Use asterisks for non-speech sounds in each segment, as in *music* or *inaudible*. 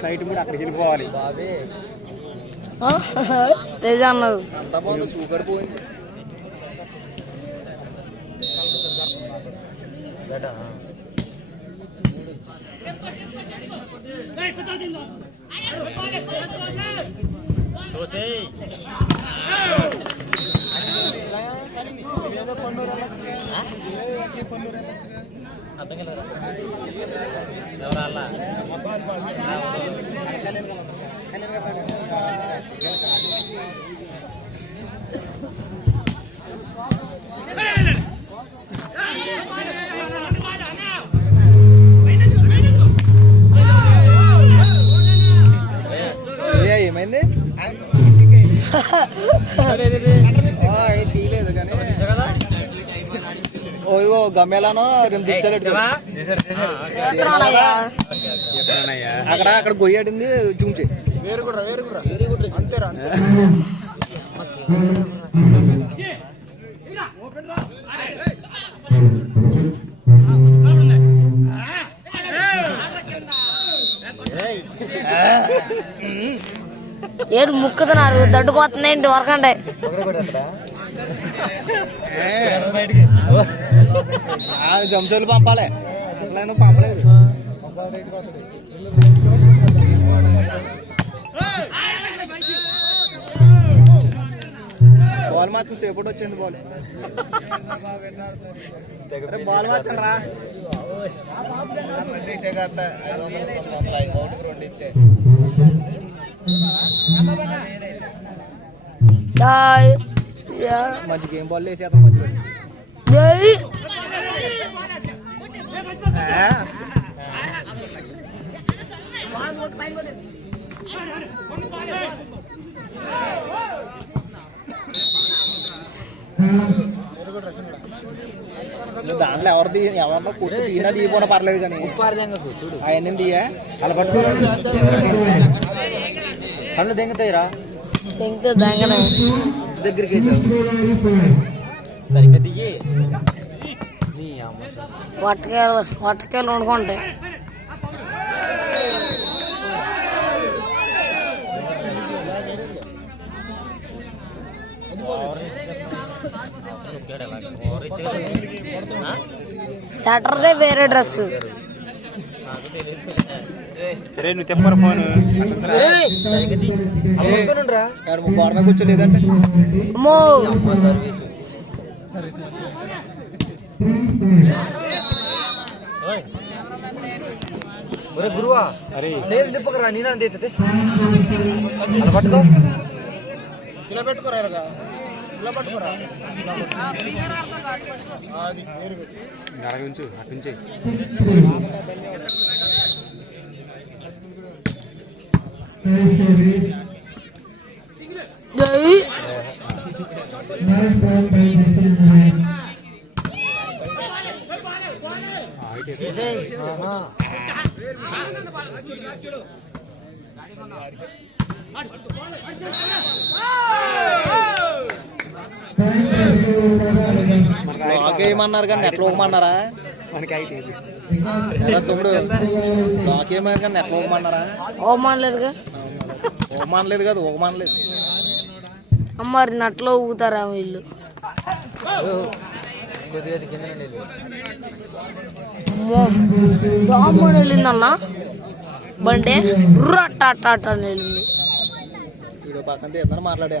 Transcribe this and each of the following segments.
Flight కూడా అక్కడికి వెళ్ళిపోవాలి బాబే *laughs* తేజ అన్నావు? అర్థం కదా ఎవరు అలా? ఏ, ఏమైంది తీయలేదు కానీ ఓ గమ్మేలానో రెండు దించలేదు అక్కడ అక్కడ గొయ్యాడింది చూంచి వేరు కూడా వేరు కూడా వేరు కూడా అంతేరా ఏడు ముక్కుతున్నారు దడ్డుకోతుంది ఏంటి వరకండి జంసోలు పంపాలి. అసలు ఆయన పంపలేదు. బాల్ మాత్రం సేపటి వచ్చింది బాల్. బాల్ మార్చండి రా. మంచి గేమ్ బాల్ వేసి అతను మధ్యలో జై ఆ, దాంట్లో ఎవరిది ఎవరితో కుట్టు తీనా తీయకుండా పర్లేదు కానీ చూడు అవన్నీ తీయా అలా పట్టుకో. కళ్ళు దెంగతాయిరా. దగ్గరికి సరిగ్గా దిగి వట్టకాయలు వట్టకాయలు వండుకుంటాయి షటర్దే వేరే డ్రెస్. నువ్వు తెప్పరు ఫోన్? గోడ కూర్చోలేదంటే? ఒరే గురువా అరే. చేతులు తిప్పకరా నేను పట్టుకో. ఇలా పెట్టుకోరా ఇలాగా ఇలా పట్టుకోరా? నరగ ఉంచు అటు నుంచి జై ఆహా. లాక్ వేయమన్నారు కానీ నెట్ లోకమన్నారా మనకి ఎలా తమ్ముడు? లాక్ వేయమన్నారు కానీ నెట్ లోకమన్నారా అవమానం లేదుగా ఓమానలేదు కదా ఓమానలేదు అమ్మారి నట్లో ఊగుతారా వీళ్ళు? దామ్మని వెళ్ళిందన్న? బండి? రట్ట అని వెళ్ళింది. వీడియో పక్కన తీస్తున్నారు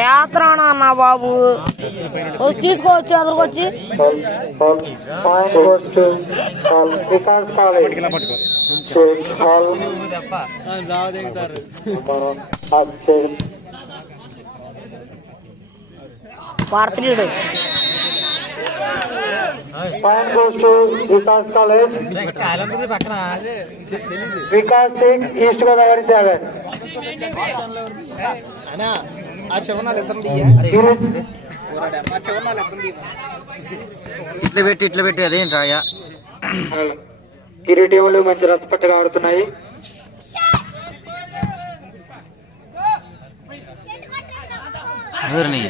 యాత్ర అన్న బాబు? తీసుకోవచ్చు అదరికి వచ్చి ఇలా పట్టుకో జావ Vikas college Vikas Singh east Godavari seven ఆ ఇట్లా పెట్టి ఇట్లా పెట్టి అదేంటి రాయా? ఇరు టీములు మంచి రసపట్టుగా ఆడుతున్నాయి. ఎవరిని?